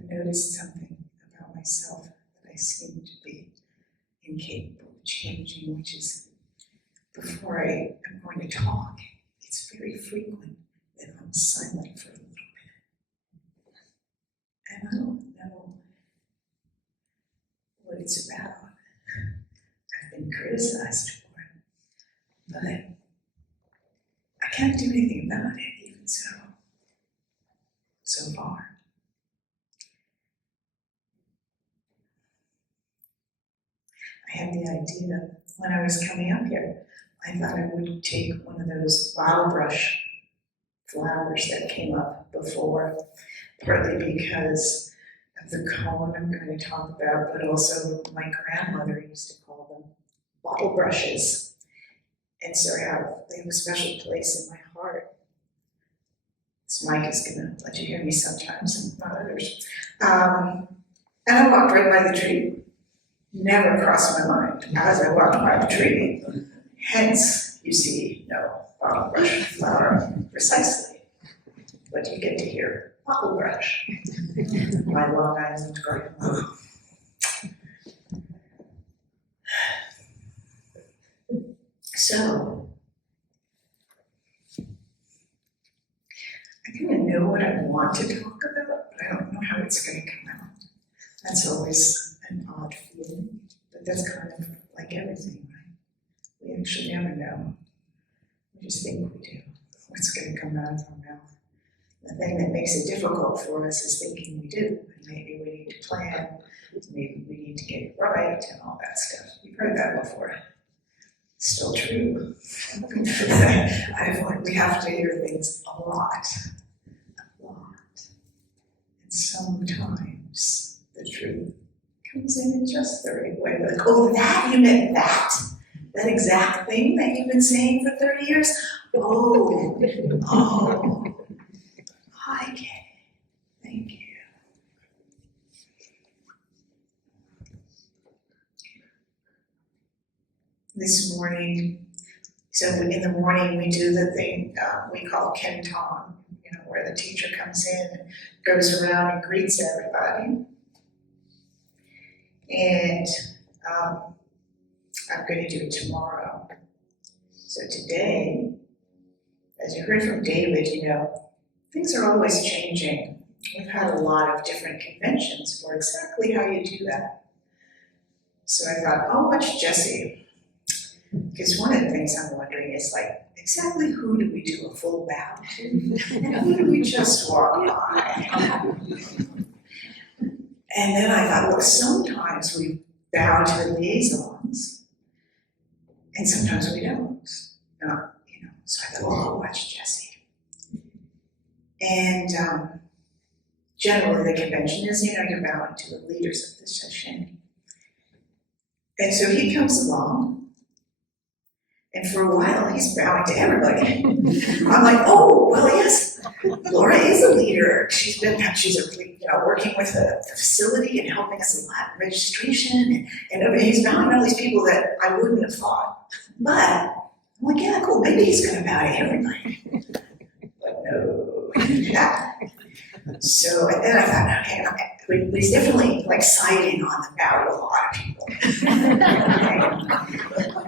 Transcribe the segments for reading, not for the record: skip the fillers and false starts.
I've noticed something about myself that I seem to be incapable of changing, which is before I am going to talk, it's very frequent that I'm silent for a little bit. And I don't know what it's about. I've been criticized for it, but I can't do anything about it, even so far. I had the idea when I was coming up here, I thought I would take one of those bottle brush flowers that came up before, partly because of the Koan I'm going to talk about, but also my grandmother used to call them bottle brushes. And so they have a special place in my heart. This mic is going to let you hear me sometimes and not others. And I walked right by the tree. Never crossed my mind as I walked by the tree. Hence, you see, no bottle brush flower, precisely. But you get to hear bottle brush. My Long Island garden. So, I kind of know what I want to talk about, but I don't know how it's going to come out. That's always an odd feeling, but that's kind of like everything, right? We actually never know. We just think we do. What's going to come out of our mouth? The thing that makes it difficult for us is thinking we do. Maybe we need to plan, maybe we need to get it right, and all that stuff. You've heard that before. Still true. We have to hear things a lot. And sometimes the truth comes in just the right way. Like, oh, that, you meant that? That exact thing that you've been saying for 30 years? Oh, I get it. Thank you. This morning, so in the morning we do the thing we call Kenton, where the teacher comes in and goes around and greets everybody. And I'm going to do it tomorrow. So today, as you heard from David, things are always changing. We've had a lot of different conventions for exactly how you do that. So I thought, I'll watch Jessie. Because one of the things I'm wondering is, exactly who do we do a full bow to? And who do we just walk by? And then I thought, well, sometimes we bow to the liaisons, and sometimes we don't. So I thought, well, I'll watch Jessie. And generally the convention is, you're bowing to the leaders of the Sesshin. And so he comes along, and for a while he's bowing to everybody. I'm like, oh, well, yes, Laura is a leader. She's working with the facility and helping us a lot in registration, and he's bowing to all these people that I wouldn't have thought. But I'm like, yeah, cool, maybe he's going to bow to everybody. But no, he didn't do that. So, and then I thought, okay, but he's definitely siding on the bow to a lot of people.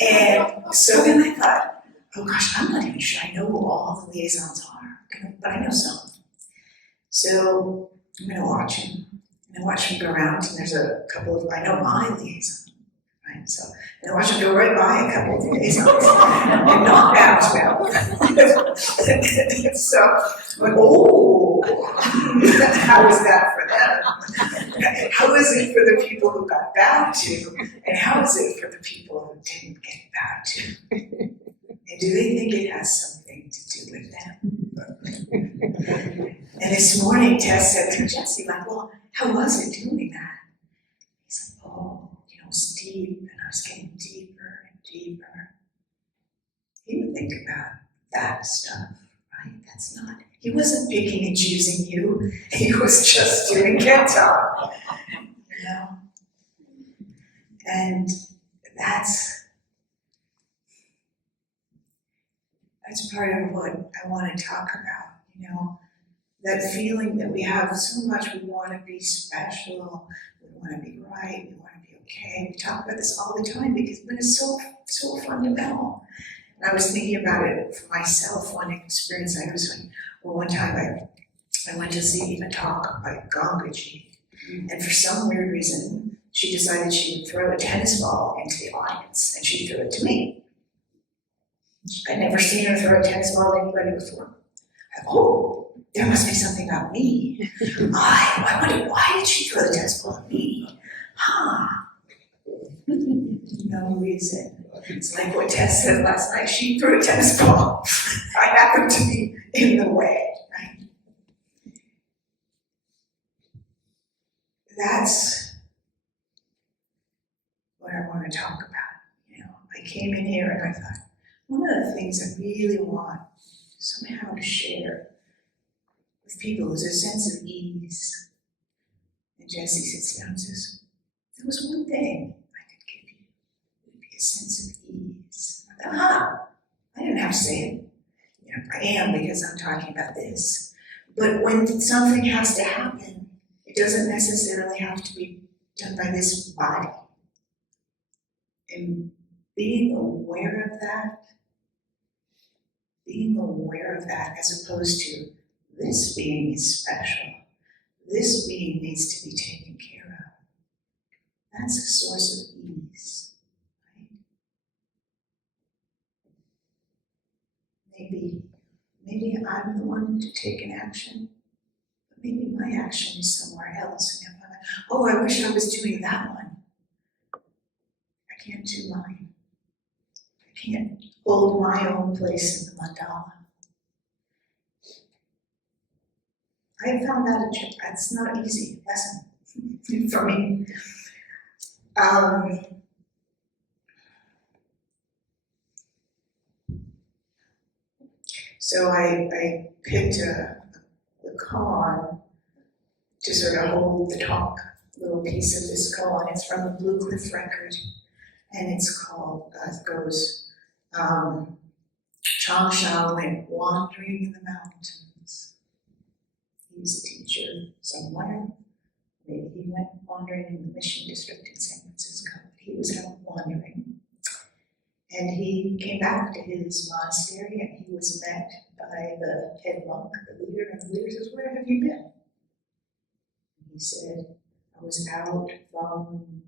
And so then I thought, oh gosh, I'm not even sure I know who all the liaisons are, but I know some. So I'm going to watch him. And I watch him go around, and there's a couple of, I know my liaison, right? So, and I watch him go right by a couple of liaisons and not bow to them. So I'm like, oh, how is that for them? How is it for the people who got bowed to? And how is it for the people who didn't get bowed to? And do they think it has something to do with them? And this morning, Tess said to Jessie, well, how was it doing that? He's like, oh, it was deep, and I was getting deeper and deeper. He didn't think about that stuff, right? That's not, he wasn't picking and choosing you. He was just doing Kenton, And that's part of what I want to talk about, that feeling that we have so much, we want to be special, we want to be right, we want to be okay. We talk about this all the time because it's so fundamental. And I was thinking about it for myself, one experience I was in, well, one time I went to see a talk by Gangaji, and for some weird reason, she decided she would throw a tennis ball into the audience, and she threw it to me. I'd never seen her throw a tennis ball to anybody before. I thought, oh, there must be something about me. I wondered, why did she throw the tennis ball at me? No reason. It's like what Tess said last night. She threw a tennis ball. I happened to be in the way, right? That's what I want to talk about. I came in here and I thought, one of the things I really want somehow to share with people is a sense of ease. And Jessie sits down and says, there was one thing I could give you. It would be a sense of ease. I didn't have to say it. I am because I'm talking about this. But when something has to happen, it doesn't necessarily have to be done by this body. And being aware of that as opposed to this being is special, this being needs to be taken care of. That's a source of ease, right? Maybe I'm the one to take an action, but maybe my action is somewhere else. And I'm like, oh, I wish I was doing that one. I can't do mine. I can't hold my own place in the mandala. I found that's not an easy lesson for me. So I picked the Koan to sort of hold the talk, little piece of this Koan. It's from the Blue Cliff record, and it's called, it goes, Changsha went wandering in the mountains. He was a teacher somewhere. Maybe he went wandering in the Mission District in San Francisco. He was out wandering. And he came back to his monastery and he was met by the head monk, the leader, and the leader says, where have you been? And he said, I was out following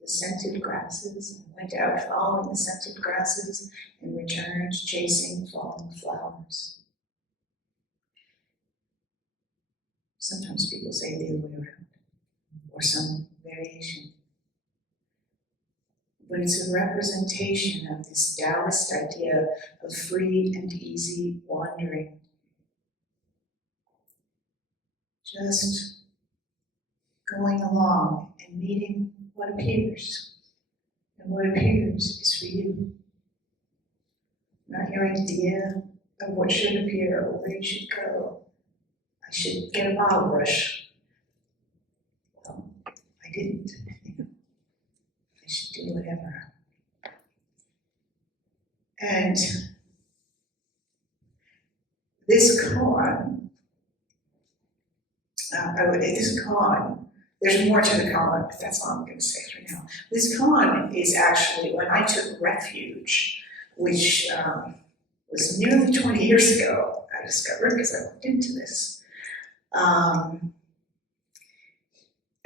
the scented grasses. I went out following the scented grasses and returned chasing falling flowers. Sometimes people say the other way around, or some variation. But it's a representation of this Taoist idea of free and easy wandering. Just going along and meeting what appears. And what appears is for you. Not your idea of what should appear or where you should go. I should get a bottle brush. Well, I didn't. I should do whatever. And this koan, there's more to the koan, but that's all I'm going to say for now. This koan is actually when I took refuge, which was nearly 20 years ago, I discovered, because I looked into this.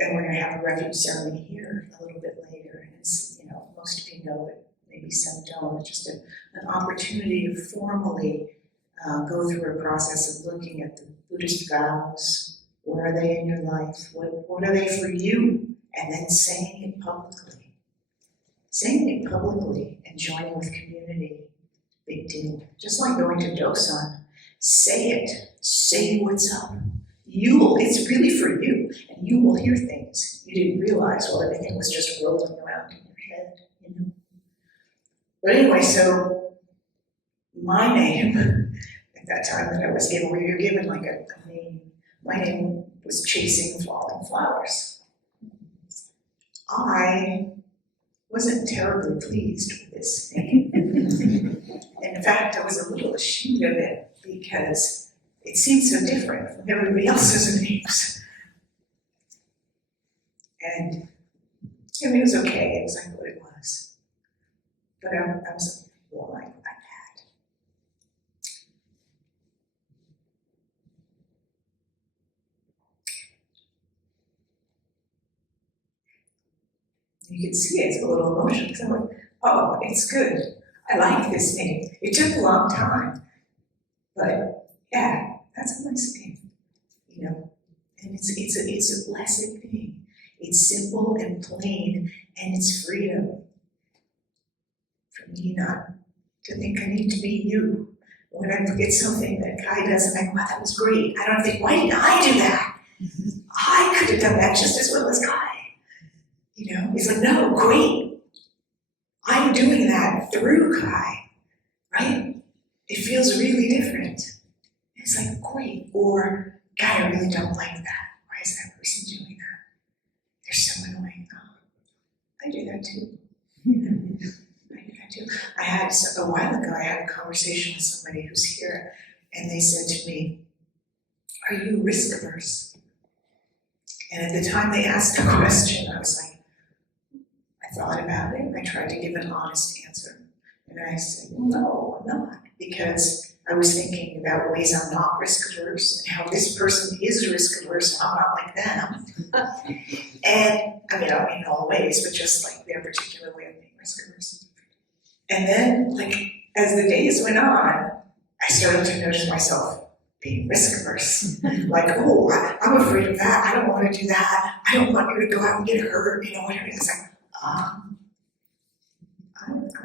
And we're going to have a refuge ceremony here a little bit later. And it's, most of you know, but maybe some don't. It's just an opportunity to formally go through a process of looking at the Buddhist vows. What are they in your life? What are they for you? And then saying it publicly. Saying it publicly and joining with community, big deal. Just like going to Dosan. Say it. Say what's up. It's really for you, and you will hear things you didn't realize while everything was just rolling around in your head, But anyway, so my name, at that time that I was given, where you're given like a name, my name was Chasing Falling Flowers. I wasn't terribly pleased with this name. In fact, I was a little ashamed of it because it seemed so different from everybody else's names. And I mean, it was okay, it was like what it was. But I was like, well, like that. You can see it's a little emotional because I'm like, oh, it's good. I like this name. It took a long time, but yeah, that's a nice name, you know. And it's a blessed thing. It's simple and plain, and it's freedom for me not to think I need to be you. When I forget something that Kai does, and I go, wow, that was great. I don't think, why did I do that? I could have done that just as well as Kai. You know, he's like, no, great. I'm doing that through Kai, right? It feels really different. It's like, great. Or, God, I really don't like that. Why is that person doing that? They're so annoying. Oh, I do that too. I do that too. I had, a while ago, I had a conversation with somebody who's here, and they said to me, are you risk averse? And at the time they asked the question, I was like, I thought about it, and I tried to give an honest answer. And I said, well, no, I'm not, because I was thinking about ways I'm not risk averse, and how this person is risk averse, and I'm not like them. And I mean, I don't mean all ways, but just like their particular way of being risk averse. And then, like, as the days went on, I started to notice myself being risk averse. Like, oh, I'm afraid of that. I don't want to do that. I don't want you to go out and get hurt. You know, whatever. It's like, I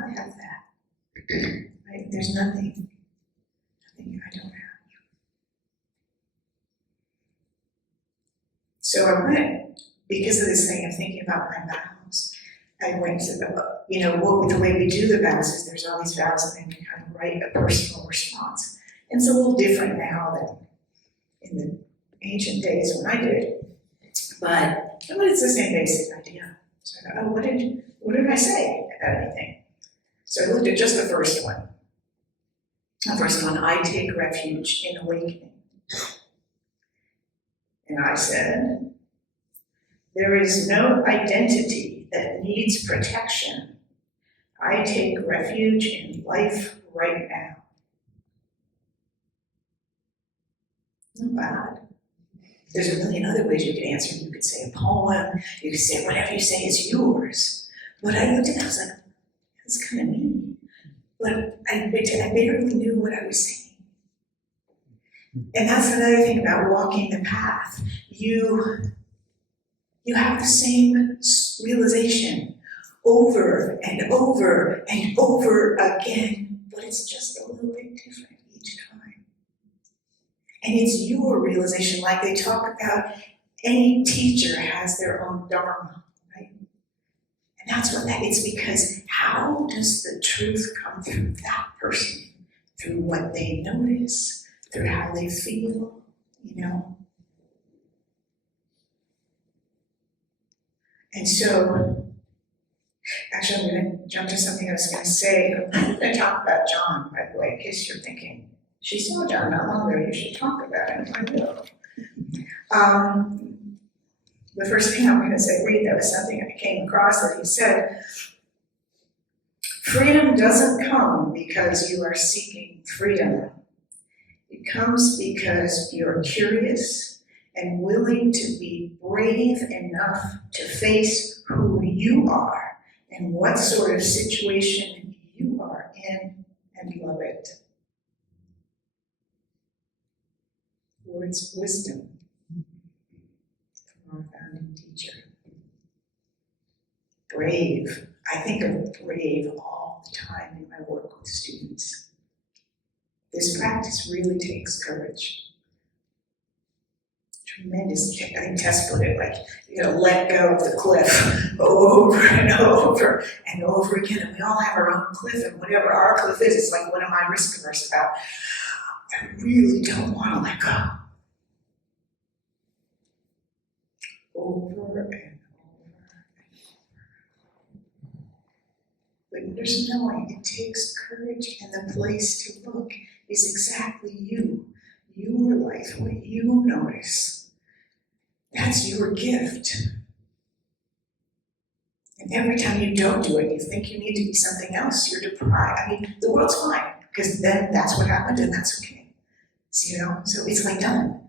have that. Right? There's nothing I don't have. So I went, because of this thing of thinking about my vows, I went to the, you know, the way we do the vows is there's all these vows and then we kind of write a personal response. And it's a little different now than in the ancient days when I did it. But it's the same basic idea. So I thought, oh, what did I say about anything? So I looked at just the first one. The first one, I take refuge in awakening. And I said, there is no identity that needs protection. I take refuge in life right now. Not bad. There's a million other ways you could answer. You could say a poem, you could say whatever you say is yours. But I looked at it, I was like, that's kind of mean. But I barely knew what I was saying. And that's another thing about walking the path. You have the same realization over and over and over again, but it's just a little bit different each time. And it's your realization, like they talk about, any teacher has their own dharma, right? And that's what that is, because how does the truth come through that person? Through what they notice, through how they feel, you know? And so, actually I'm going to jump to something I was going to say. I'm going to talk about John, by the way, in case you're thinking, she saw John not long ago, you should talk about him. I will. The first thing I'm going to say, read, that was something I came across that he said, freedom doesn't come because you are seeking freedom. It comes because you're curious and willing to be brave enough to face who you are and what sort of situation you are in and love it. Words of wisdom from our founding teacher. Brave. I think of brave all the time in my work with students. This practice really takes courage. Tremendous. I think Tess put it like, let go of the cliff over and over and over again. And we all have our own cliff, and whatever our cliff is, it's like, what am I risk averse about? I really don't want to let go. Over and over and over. But there's knowing it takes courage, and the place to look is exactly you. Your with what you notice. That's your gift. And every time you don't do it, you think you need to be something else, you're deprived. I mean, the world's fine, because then that's what happened and that's okay. So, so it's like done.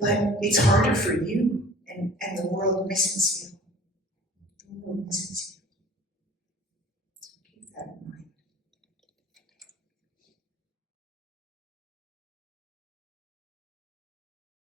But it's harder for you, and the world misses you. The world misses you.